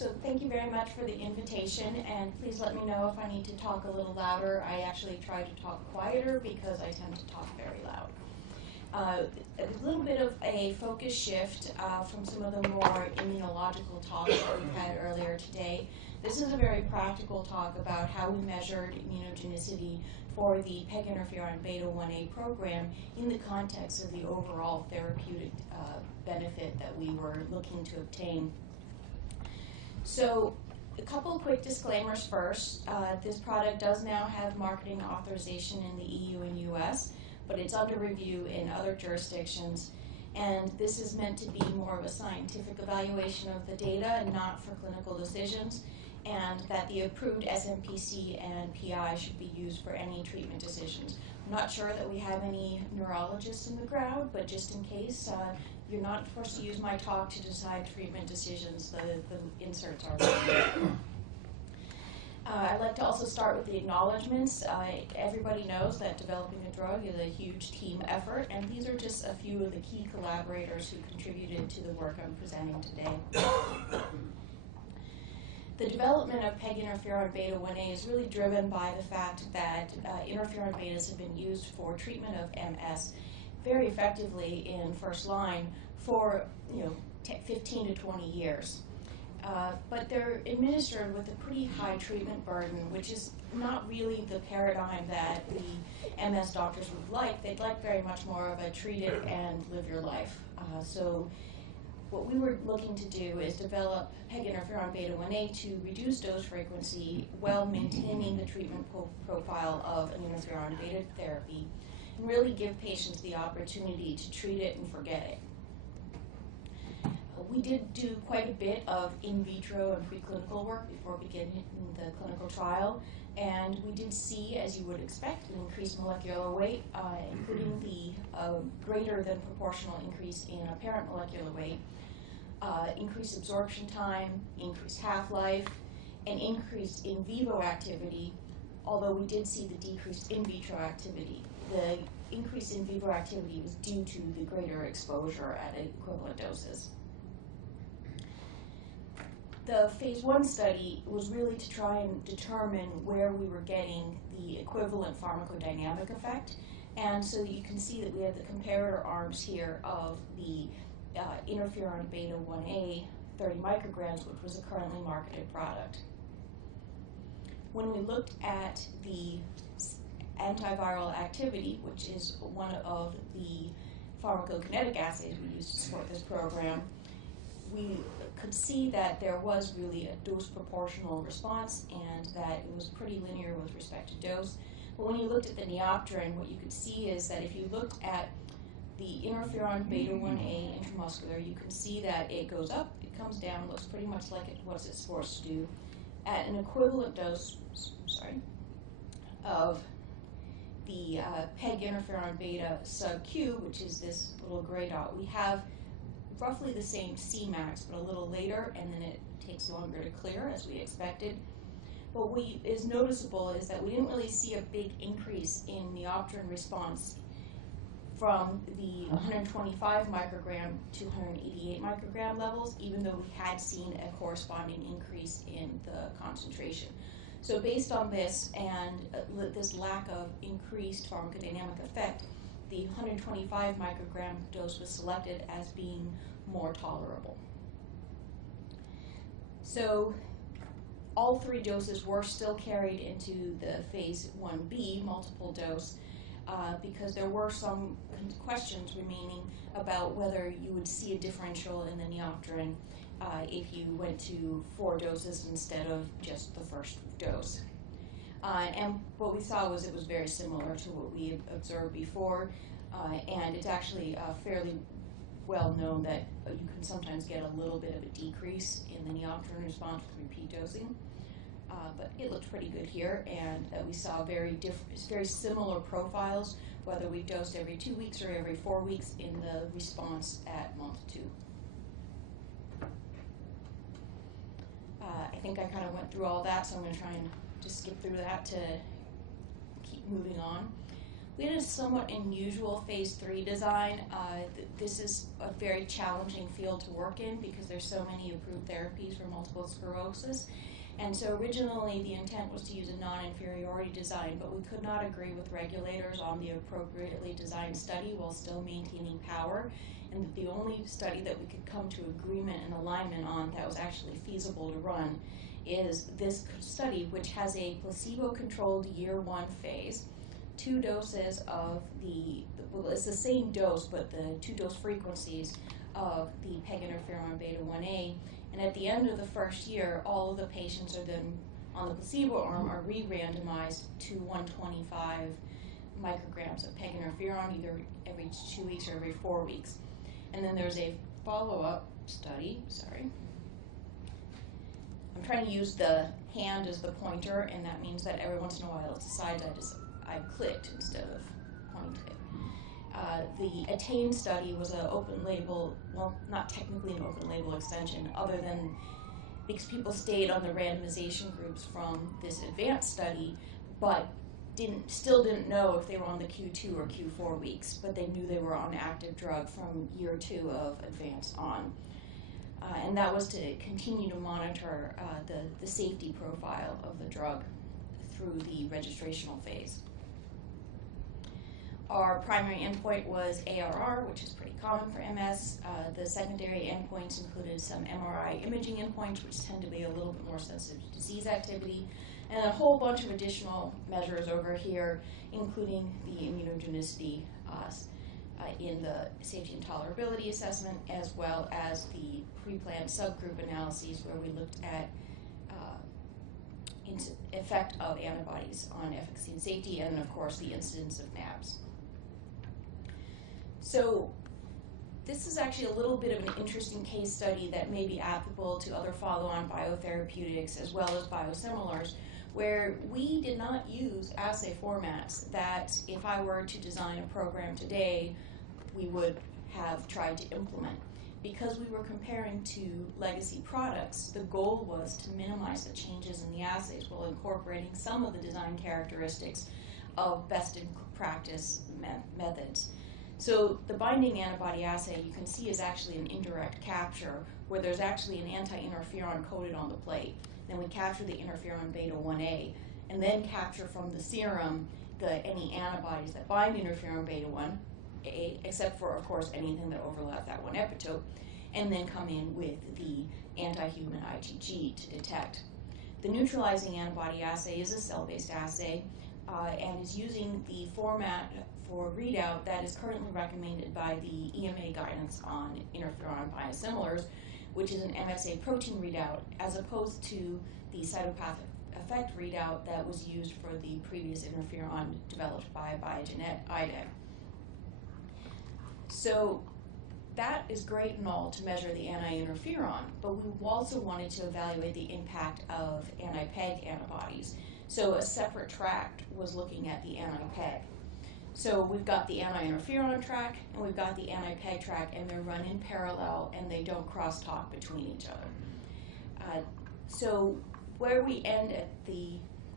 So thank you very much for the invitation, and please let me know if I need to talk a little louder. I actually try to talk quieter because I tend to talk very loud. A little bit of a focus shift from some of the more immunological talks that we've had earlier today. This is a very practical talk about how we measured immunogenicity for the Peginterferon Beta-1a program in the context of the overall therapeutic benefit that we were looking to obtain. So a couple of quick disclaimers first. This product does now have marketing authorization in the EU and US, but it's under review in other jurisdictions. And this is meant to be more of a scientific evaluation of the data and not for clinical decisions, and that the approved SMPC and PI should be used for any treatment decisions. I'm not sure that we have any neurologists in the crowd, but just in case, you're not forced to use my talk to decide treatment decisions. The inserts are I'd like to also start with the acknowledgements. Everybody knows that developing a drug is a huge team effort, and these are just a few of the key collaborators who contributed to the work I'm presenting today. The development of Peginterferon Beta-1a is really driven by the fact that interferon betas have been used for treatment of MS very effectively in first line for 15 to 20 years. But they're administered with a pretty high treatment burden, which is not really the paradigm that the MS doctors would like. They'd like very much more of a treat it and live your life. So what we were looking to do is develop Peginterferon Beta-1a to reduce dose frequency while maintaining the treatment profile of an interferon beta therapy, and really give patients the opportunity to treat it and forget it. We did do quite a bit of in vitro and preclinical work before beginning the clinical trial, and we did see, as you would expect, an increased molecular weight, including the greater than proportional increase in apparent molecular weight, increased absorption time, increased half-life, and increased in vivo activity, although we did see the decreased in vitro activity. The increase in vivo activity was due to the greater exposure at equivalent doses. The phase 1 study was really to try and determine where we were getting the equivalent pharmacodynamic effect. And so you can see that we have the comparator arms here of the interferon beta-1a 30 micrograms, which was a currently marketed product. When we looked at the antiviral activity, which is one of the pharmacokinetic assays we used to support this program, we could see that there was really a dose proportional response and that it was pretty linear with respect to dose. But when you looked at the neopterin, what you could see is that if you looked at the interferon beta-1a intramuscular, you can see that it goes up, it comes down, looks pretty much like what it's supposed to do. At an equivalent dose, of the Peginterferon beta sub-Q, which is this little gray dot, we have roughly the same Cmax, but a little later, and then it takes longer to clear, as we expected. But what is noticeable is that we didn't really see a big increase in neopterin response from the 125 microgram to 188 microgram levels, even though we had seen a corresponding increase in the concentration. So based on this and this lack of increased pharmacodynamic effect, the 125 microgram dose was selected as being more tolerable. So all 3 doses were still carried into the phase 1b multiple dose because there were some questions remaining about whether you would see a differential in the neopterin if you went to 4 doses instead of just the first dose. And what we saw was it was very similar to what we had observed before, and it's actually fairly well known that you can sometimes get a little bit of a decrease in the neopterin response with repeat dosing. But it looked pretty good here, and we saw very similar profiles, whether we dosed every 2 weeks or every 4 weeks in the response at month 2. I think I kind of went through all that, so I'm going to try and just skip through that to keep moving on. We had a somewhat unusual phase 3 design. This is a very challenging field to work in because there's so many approved therapies for multiple sclerosis. And so originally the intent was to use a non-inferiority design, but we could not agree with regulators on the appropriately designed study while still maintaining power. And that the only study that we could come to agreement and alignment on that was actually feasible to run is this study, which has a placebo-controlled year 1 phase, 2 doses of well, it's the same dose, but the 2 dose frequencies of the Peginterferon Beta-1a. And at the end of the first year, all of the patients are then on the placebo arm are re-randomized to 125 micrograms of Peginterferon either every 2 weeks or every 4 weeks. And then there's a follow-up study, I'm trying to use the hand as the pointer, and that means that every once in a while it decides I clicked instead of pointed. The ATTAIN study was an open label, well, not technically an open label extension, other than because people stayed on the randomization groups from this advanced study, but still didn't know if they were on the Q2 or Q4 weeks, but they knew they were on active drug from year 2 of advance on. And that was to continue to monitor the safety profile of the drug through the registrational phase. Our primary endpoint was ARR, which is pretty common for MS. The secondary endpoints included some MRI imaging endpoints, which tend to be a little bit more sensitive to disease activity, and a whole bunch of additional measures over here, including the immunogenicity in the safety and tolerability assessment, as well as the pre-planned subgroup analyses where we looked at effect of antibodies on efficacy and safety, and of course the incidence of NAbs. So this is actually a little bit of an interesting case study that may be applicable to other follow-on biotherapeutics as well as biosimilars, where we did not use assay formats that if I were to design a program today, we would have tried to implement. Because we were comparing to legacy products, the goal was to minimize the changes in the assays while incorporating some of the design characteristics of best in practice methods. So the binding antibody assay you can see is actually an indirect capture where there's actually an anti-interferon coated on the plate. Then we capture the interferon beta-1a and then capture from the serum any antibodies that bind interferon beta-1a, except for, of course, anything that overlaps that one epitope, and then come in with the anti-human IgG to detect. The neutralizing antibody assay is a cell-based assay and is using the format for readout that is currently recommended by the EMA guidance on interferon biosimilars, which is an MSA protein readout, as opposed to the cytopathic effect readout that was used for the previous interferon developed by Biogen IDEC. So that is great and all to measure the anti-interferon, but we also wanted to evaluate the impact of anti-PEG antibodies. So a separate track was looking at the anti-PEG. So we've got the anti-interferon track and we've got the anti-PEG track, and they're run in parallel and they don't cross-talk between each other. So where we end at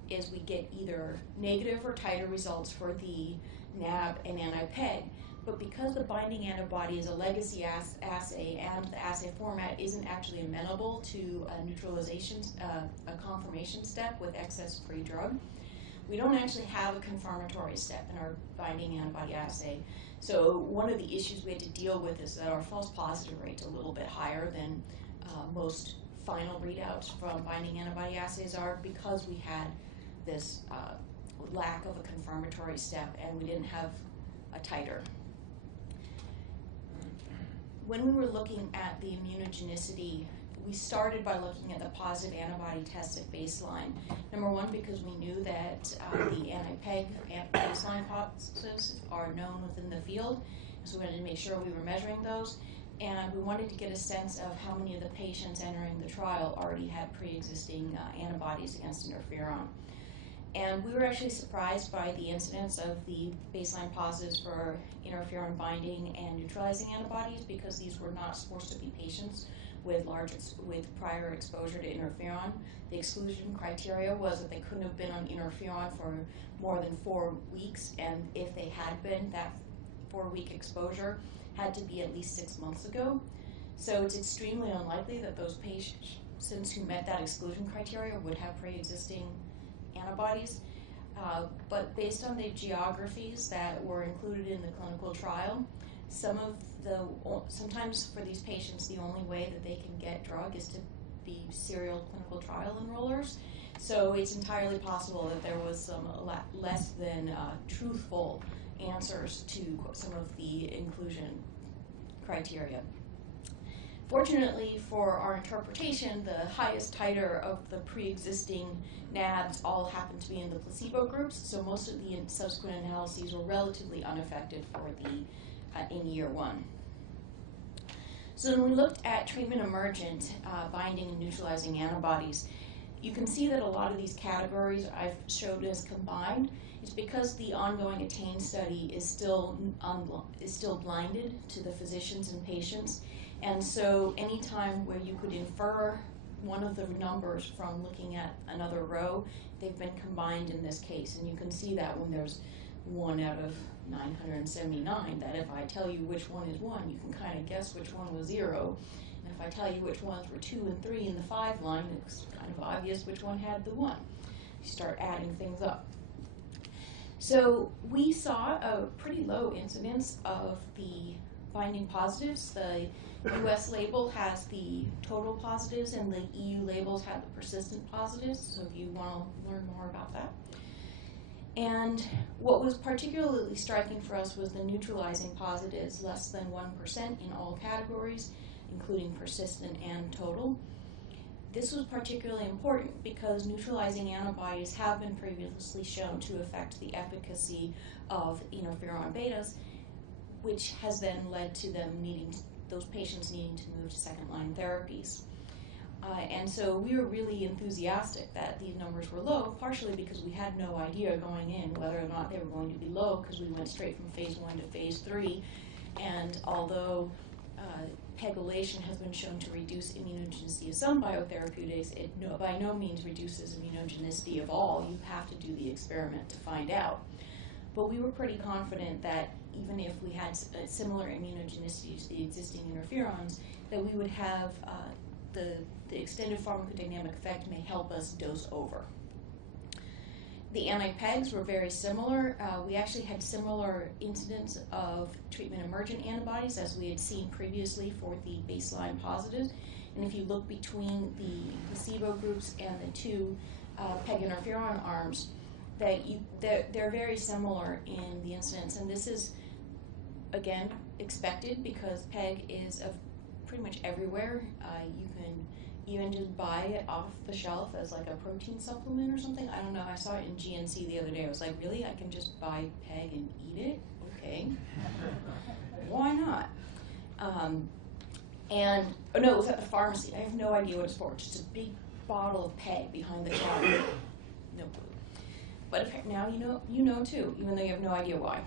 is we get either negative or tighter results for the NAb and anti-PEG. But because the binding antibody is a legacy assay and the assay format isn't actually amenable to a neutralization, a confirmation step with excess free drug, we don't actually have a confirmatory step in our binding antibody assay. So one of the issues we had to deal with is that our false positive rate's a little bit higher than most final readouts from binding antibody assays are, because we had this lack of a confirmatory step and we didn't have a titer. When we were looking at the immunogenicity, we started by looking at the positive antibody tests at baseline. Number one, because we knew that the anti-PEG baseline positives are known within the field, so we wanted to make sure we were measuring those. And we wanted to get a sense of how many of the patients entering the trial already had pre-existing antibodies against interferon. And we were actually surprised by the incidence of the baseline positives for interferon binding and neutralizing antibodies, because these were not supposed to be patients with prior exposure to interferon. The exclusion criteria was that they couldn't have been on interferon for more than 4 weeks, and if they had been, that 4-week exposure had to be at least 6 months ago. So it's extremely unlikely that those patients who met that exclusion criteria would have pre-existing antibodies. But based on the geographies that were included in the clinical trial, sometimes for these patients, the only way that they can get drug is to be serial clinical trial enrollers. So it's entirely possible that there was some less than truthful answers to some of the inclusion criteria. Fortunately for our interpretation, the highest titer of the pre-existing NAbs all happened to be in the placebo groups, so most of the subsequent analyses were relatively unaffected for the in year 1. So when we looked at treatment emergent binding and neutralizing antibodies, you can see that a lot of these categories I've showed as combined. It's because the ongoing ATTAIN study is still blinded to the physicians and patients. And so any time where you could infer one of the numbers from looking at another row, they've been combined in this case. And you can see that when there's 1 out of 979, that if I tell you which one is 1, you can kind of guess which one was 0. And if I tell you which ones were 2 and 3 in the 5 line, it's kind of obvious which one had the 1. You start adding things up. So we saw a pretty low incidence of the binding positives. The US label has the total positives, and the EU labels have the persistent positives, so if you want to learn more about that. And what was particularly striking for us was the neutralizing positives, less than 1% in all categories, including persistent and total. This was particularly important because neutralizing antibodies have been previously shown to affect the efficacy of interferon betas, which has then led to those patients needing to move to second-line therapies. And so we were really enthusiastic that these numbers were low, partially because we had no idea going in whether or not they were going to be low, because we went straight from phase 1 to phase 3. And although Pegylation has been shown to reduce immunogenicity of some biotherapeutics, it by no means reduces immunogenicity of all. You have to do the experiment to find out. But we were pretty confident that even if we had similar immunogenicity to the existing interferons, that we would have the extended pharmacodynamic effect may help us dose over. The anti-PEGs were very similar. We actually had similar incidence of treatment emergent antibodies as we had seen previously for the baseline positives. And if you look between the placebo groups and the 2 Peginterferon arms, they're very similar in the incidence. And this is, again, expected because PEG is pretty much everywhere. You can even just buy it off the shelf as like a protein supplement or something. I don't know. I saw it in GNC the other day. I was like, really? I can just buy PEG and eat it? Okay. Why not? Oh no, it was at the pharmacy. I have no idea what it's for. Just a big bottle of PEG behind the counter. No clue. But now you know too, even though you have no idea why.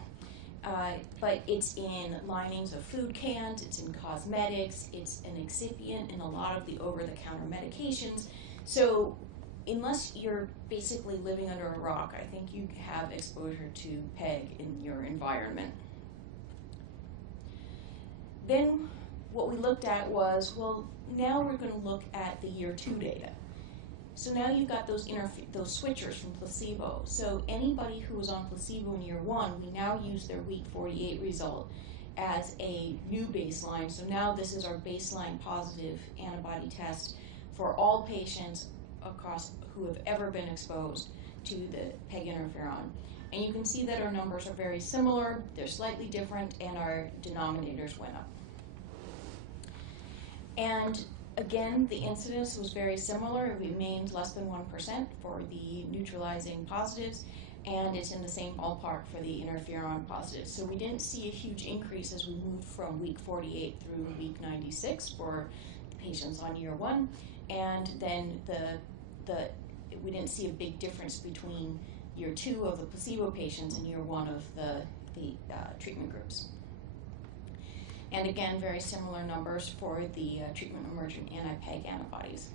But it's in linings of food cans, it's in cosmetics, it's an excipient in a lot of the over-the-counter medications. So unless you're basically living under a rock, I think you have exposure to PEG in your environment. Then what we looked at was, well, now we're going to look at the year 2 data. So now you've got those switchers from placebo. So anybody who was on placebo in year 1, we now use their week 48 result as a new baseline. So now this is our baseline positive antibody test for all patients across who have ever been exposed to the Peginterferon. And you can see that our numbers are very similar, they're slightly different, and our denominators went up. And again, the incidence was very similar. It remained less than 1% for the neutralizing positives, and it's in the same ballpark for the interferon positives. So we didn't see a huge increase as we moved from week 48 through week 96 for patients on year 1, and then we didn't see a big difference between year 2 of the placebo patients and year 1 of the treatment groups. And again, very similar numbers for the treatment emergent anti-PEG antibodies.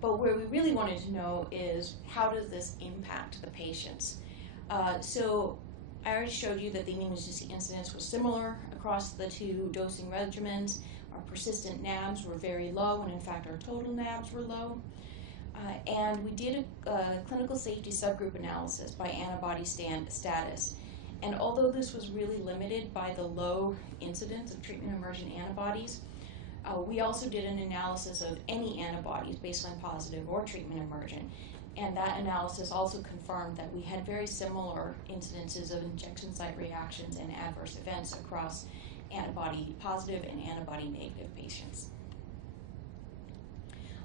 But where we really wanted to know is how does this impact the patients? So I already showed you that the immunogenicity incidence was similar across the two dosing regimens. Our persistent NAbs were very low, and in fact our total NAbs were low. And we did a clinical safety subgroup analysis by antibody status. And although this was really limited by the low incidence of treatment emergent antibodies, we also did an analysis of any antibodies, baseline positive or treatment emergent. And that analysis also confirmed that we had very similar incidences of injection site reactions and adverse events across antibody positive and antibody negative patients.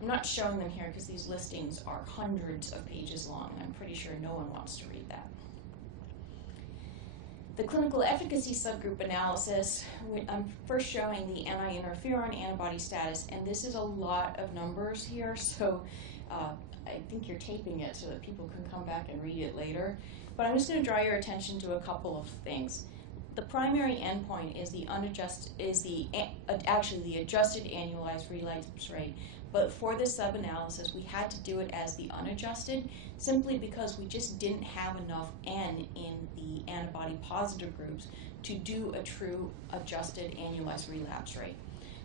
I'm not showing them here because these listings are hundreds of pages long, and I'm pretty sure no one wants to read that. The clinical efficacy subgroup analysis, I'm first showing the anti-interferon antibody status, and this is a lot of numbers here, so I think you're taping it so that people can come back and read it later. But I'm just going to draw your attention to a couple of things. The primary endpoint is the actually the adjusted annualized relapse rate. But for this sub-analysis, we had to do it as the unadjusted, simply because we just didn't have enough N in the antibody positive groups to do a true adjusted annualized relapse rate.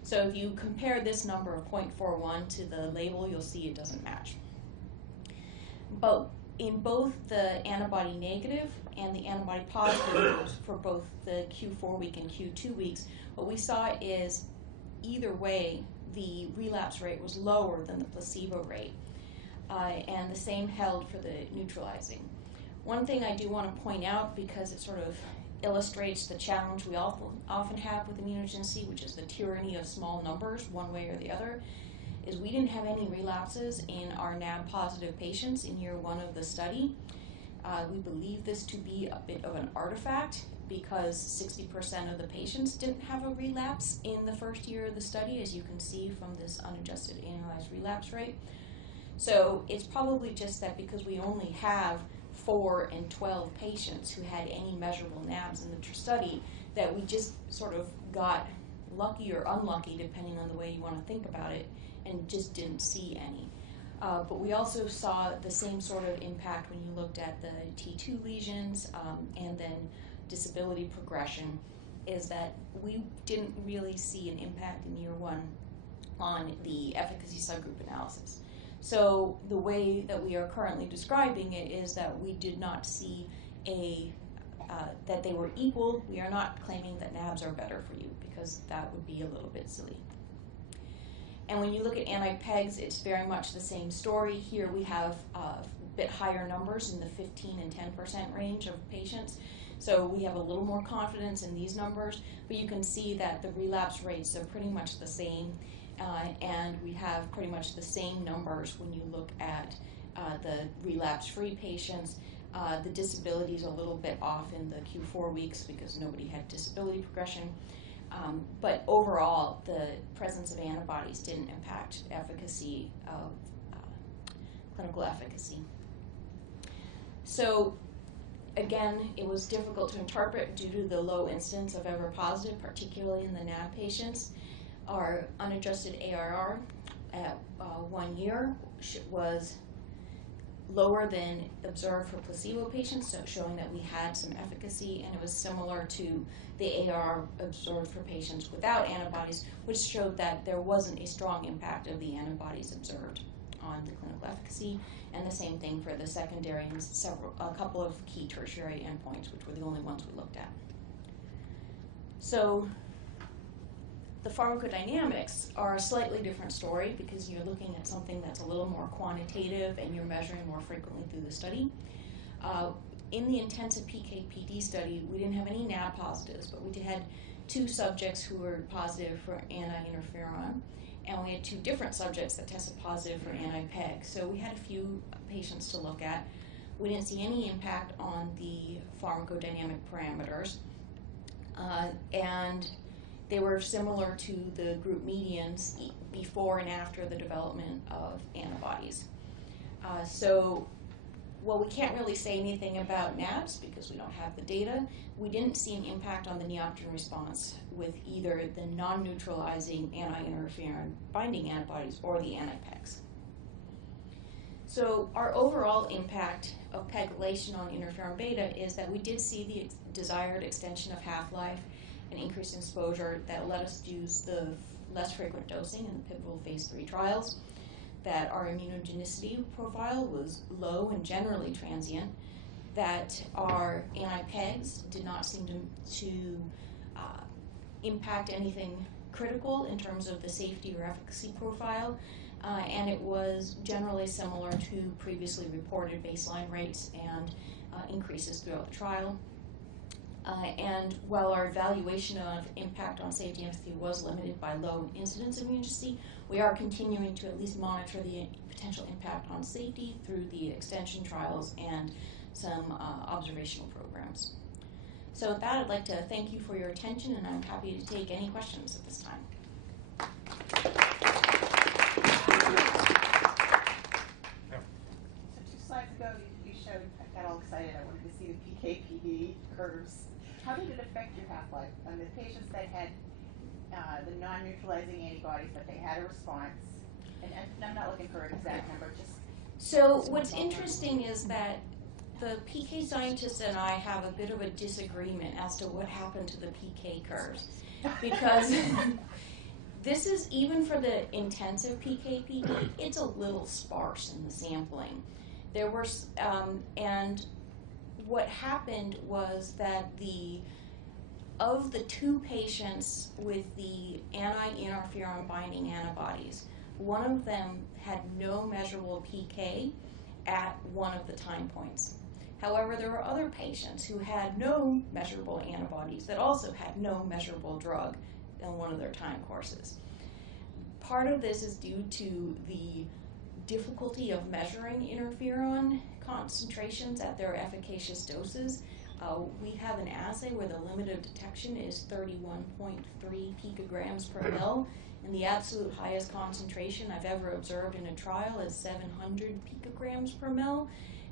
So if you compare this number of 0.41 to the label, you'll see it doesn't match. But in both the antibody negative and the antibody positive groups for both the Q4 week and Q2 weeks, what we saw is either way, the relapse rate was lower than the placebo rate, and the same held for the neutralizing. One thing I do want to point out, because it sort of illustrates the challenge we often have with immunogenicity, which is the tyranny of small numbers, one way or the other, is we didn't have any relapses in our NAb-positive patients in year 1 of the study. We believe this to be a bit of an artifact, because 60% of the patients didn't have a relapse in the first year of the study, as you can see from this unadjusted annualized relapse rate. So it's probably just that because we only have 4 and 12 patients who had any measurable NAbs in the study, that we just sort of got lucky or unlucky, depending on the way you want to think about it, and just didn't see any. But we also saw the same sort of impact when you looked at the T2 lesions and then disability progression, is that we didn't really see an impact in year 1 on the efficacy subgroup analysis. So the way that we are currently describing it is that we did not see that they were equal. We are not claiming that NAbs are better for you, because that would be a little bit silly. And when you look at anti-PEGs, it's very much the same story. Here we have a bit higher numbers in the 15 and 10% range of patients. So we have a little more confidence in these numbers, but you can see that the relapse rates are pretty much the same, and we have pretty much the same numbers when you look at the relapse-free patients. The disability is a little bit off in the Q4 weeks because nobody had disability progression. But overall, the presence of antibodies didn't impact efficacy of clinical efficacy. So again, it was difficult to interpret due to the low incidence of ever positive, particularly in the NAb patients. Our unadjusted ARR at 1 year was lower than observed for placebo patients, so showing that we had some efficacy, and it was similar to the ARR observed for patients without antibodies, which showed that there wasn't a strong impact of the antibodies observed on the clinical efficacy, and the same thing for the secondary and a couple of key tertiary endpoints, which were the only ones we looked at. So the pharmacodynamics are a slightly different story, because you're looking at something that's a little more quantitative and you're measuring more frequently through the study. In the intensive PK/PD study, we didn't have any NAb positives, but we had 2 subjects who were positive for anti-interferon, and we had 2 different subjects that tested positive for anti-PEG. So we had a few patients to look at. We didn't see any impact on the pharmacodynamic parameters, and they were similar to the group medians before and after the development of antibodies. So while we can't really say anything about NAbs because we don't have the data, we didn't see an impact on the neopterin response with either the non-neutralizing anti-interferon binding antibodies or the anti-Pegs. So our overall impact of Pegylation on interferon beta is that we did see the desired extension of half-life and increase in exposure that let us use the less frequent dosing in the pivotal phase 3 trials, that our immunogenicity profile was low and generally transient, that our anti-Pegs did not seem to impact anything critical in terms of the safety or efficacy profile, and it was generally similar to previously reported baseline rates and increases throughout the trial. And while our evaluation of impact on safety and efficacy was limited by low incidence immunogenicity, we are continuing to at least monitor the potential impact on safety through the extension trials and some observational programs. So with that, I'd like to thank you for your attention, and I'm happy to take any questions at this time. So 2 slides ago, you showed, I got all excited, I wanted to see the PK/PD curves. How did it affect your half-life? On the patients that had the non-neutralizing antibodies, but they had a response, and I'm not looking for an exact number, just... So what's interesting is that the PK scientists and I have a bit of a disagreement as to what happened to the PK curves, because this is, even for the intensive PK/PD, it's a little sparse in the sampling. There were, and what happened was that of the 2 patients with the anti-interferon binding antibodies, one of them had no measurable PK at one of the time points. However, there were other patients who had no measurable antibodies that also had no measurable drug in one of their time courses. Part of this is due to the difficulty of measuring interferon concentrations at their efficacious doses. We have an assay where the limit of detection is 31.3 picograms per mil, and the absolute highest concentration I've ever observed in a trial is 700 picograms per mil,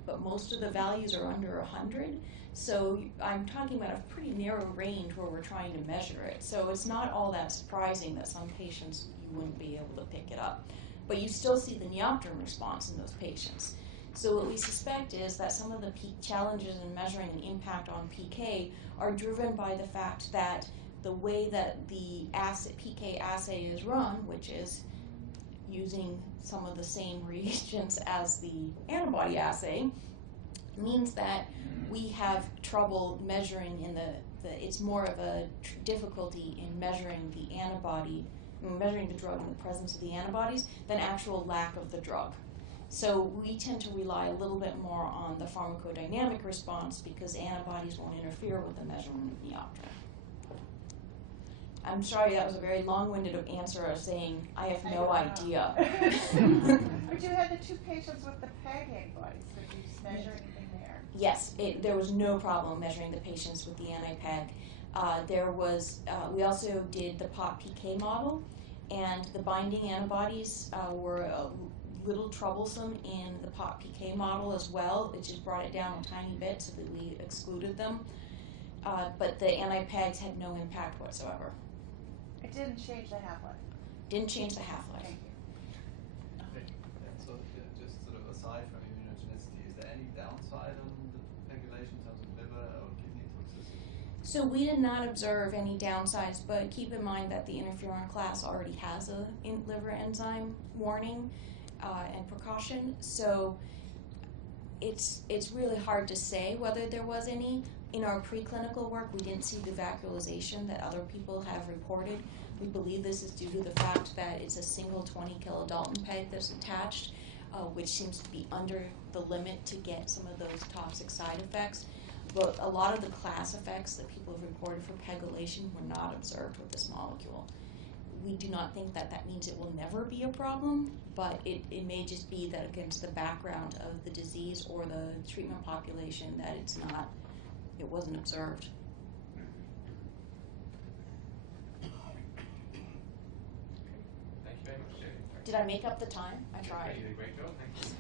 but most of the values are under 100. So I'm talking about a pretty narrow range where we're trying to measure it. So it's not all that surprising that some patients you wouldn't be able to pick it up. But you still see the neopterin response in those patients. So what we suspect is that some of the challenges in measuring an impact on PK are driven by the fact that the way that the PK assay is run, which is using some of the same reagents as the antibody assay, means that we have trouble measuring it's more of a difficulty in measuring the antibody, measuring the drug in the presence of the antibodies than actual lack of the drug. So we tend to rely a little bit more on the pharmacodynamic response because antibodies won't interfere with the measurement of neopterin. I'm sorry, that was a very long-winded answer of saying I have no idea. But you had the 2 patients with the PEG antibodies. Did you measure anything there? Yes, there was no problem measuring the patients with the anti-PEG. We also did the POP-PK model, and the binding antibodies were a little troublesome in the POP-PK model as well. It just brought it down a tiny bit so that we excluded them. But the anti-PEGs had no impact whatsoever. It didn't change the half-life? Didn't change the half-life. Thank you. Okay. So just sort of aside from immunogenicity, is there any downside on the pegylation in terms of liver or kidney toxicity? So we did not observe any downsides, but keep in mind that the interferon class already has a liver enzyme warning and precaution. So it's really hard to say whether there was any. In our preclinical work, we didn't see the vacuolization that other people have reported. We believe this is due to the fact that it's a single 20 kilodalton peg that's attached, which seems to be under the limit to get some of those toxic side effects. But a lot of the class effects that people have reported for pegylation were not observed with this molecule. We do not think that that means it will never be a problem, but it may just be that against the background of the disease or the treatment population that it wasn't observed. Thank you very much, Joleen. Did I make up the time? I tried. You did a great job, thank you.